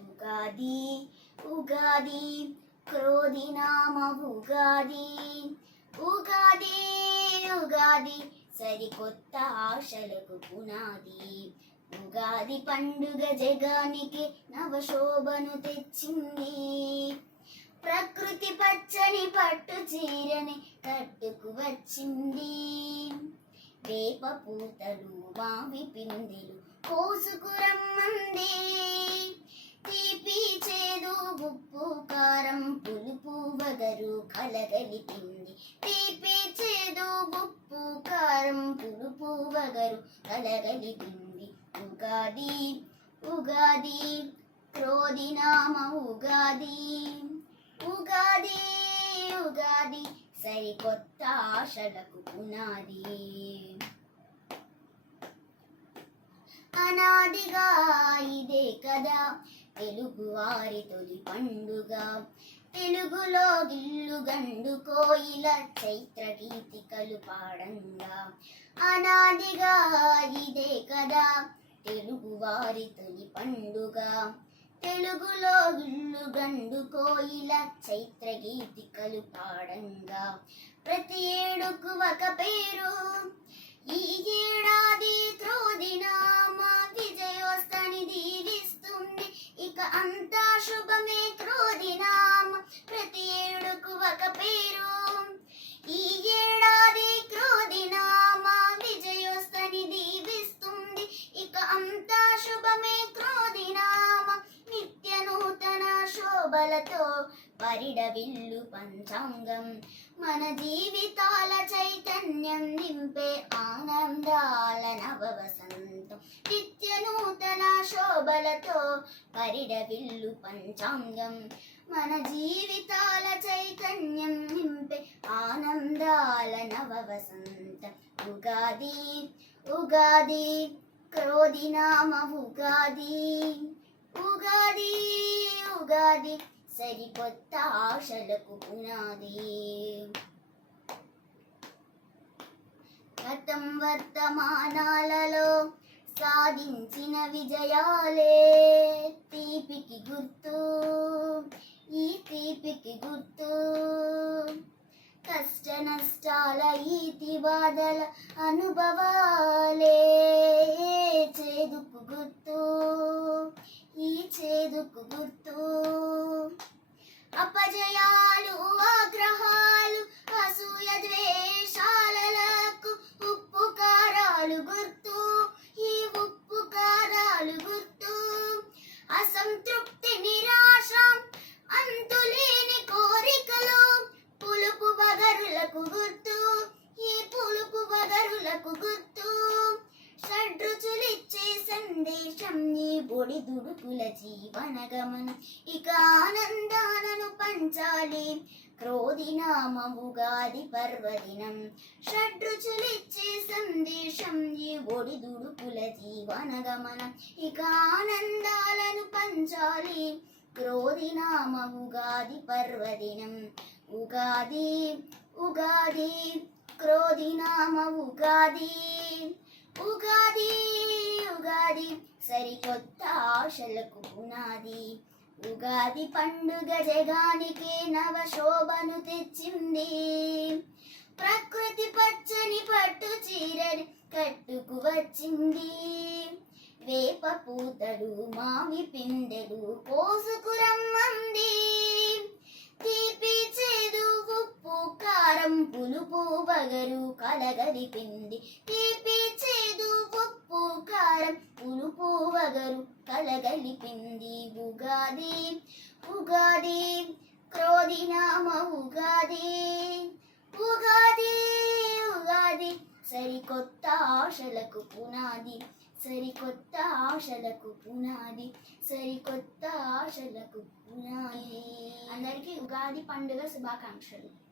ఉగాది ఉగాది క్రోధి నామ ఉగాది. ఉగాది ఉగాది సరికొత్త ఆశలకు పునాది. ఉగాది పండుగ జగానికి నవశోభను తెచ్చింది. ప్రకృతి పచ్చని పట్టు చీరని కట్టుకు వచ్చింది. వేప పూతలు మావి పిందెలు కోసుకురమ్మంది తీపి చేదు ఉప్పు కారం పులుపు వగరు కలగలిపింది తీపి చేదు ఉప్పు కారం పులుపు వగరు కలగలిపింది ఉగాది ఉగాది క్రోధినామ ఉగాది. ఉగాది ఉగాది సరికొత్త ఆశలకు పునాది. అనాదిగా ఇదే కదా. తెలుగు వారి తొలి పండుగ. తెలుగులో గిల్లు గండు కోయిల చైత్ర గీతికలు పాడంగా. అనాదిగా ఇదే కదా తెలుగు వారి తొలి పండుగ. తెలుగులో ఇల్లు గండు కోయిల చైత్ర గీతికలు పాడంగా. ప్రతి ఏడుకు ఒక పేరు. ఈ ఏడాది శోభలతో పరిడవిల్లు పంచాంగం. మన జీవితాల చైతన్యం నింపే ఆనందాల నవవసంతం. నిత్య నూతన శోభలతో పరిడవిల్లు పంచాంగం. మన జీవితాల చైతన్యం నింపే ఆనందాల నవవసంతం. ఉగాది ఉగాది క్రోధినామ ఉగాది. ఉగాది ఉగాది. సరికొత్త ఆశలకు పునాది. గతం వర్తమానాలలో సాధించిన విజయాలే తీపికి గుర్తు. ఈ తీపికి గుర్తు. కష్ట నష్టాల ఈతి బాధల అనుభవాలే చేదుకు గుర్తు. ఈ చేదుకు గుర్తు. బగరులకు గుర్తు షడ్రుచులిచ్చే సందేశం ఈ బొడి దుడుకుల జీవన గమనం ఇక ఆనందాలను పంచాలి క్రోధినామముగాది పర్వదినం. షడ్రుచులిచ్చే సందేశం ఈ ఒడి దుడుకుల జీవన గమనం ఇక ఆనందాలను పంచాలి క్రోధినామముగాది పర్వదినం. ఉగాది ఉగాది. క్రోధినామ ఉగాది. ఉగాది ఉగాది సరికొత్త ఆశలకు పునాది. ఉగాది పండుగ జగానికి నవ శోభను తెచ్చింది. ప్రకృతి పచ్చని పట్టు చీరని కట్టుకు వచ్చింది. వేప పూతలు మావి పిందెలు పోసుకురమ్మంది పులుపు కలగలిపింది తీపి చేదు ఉప్పు కారం పులుపు వగరు. కలగలిపింది ఉగాది ఉగాది క్రోధినామ ఉగాది. ఉగాది ఉగాది సరికొత్త ఆశలకు పునాది. సరికొత్త ఆశలకు పునాది. సరికొత్త ఆశలకు పునాది. అందరికీ ఉగాది పండుగ శుభాకాంక్షలు.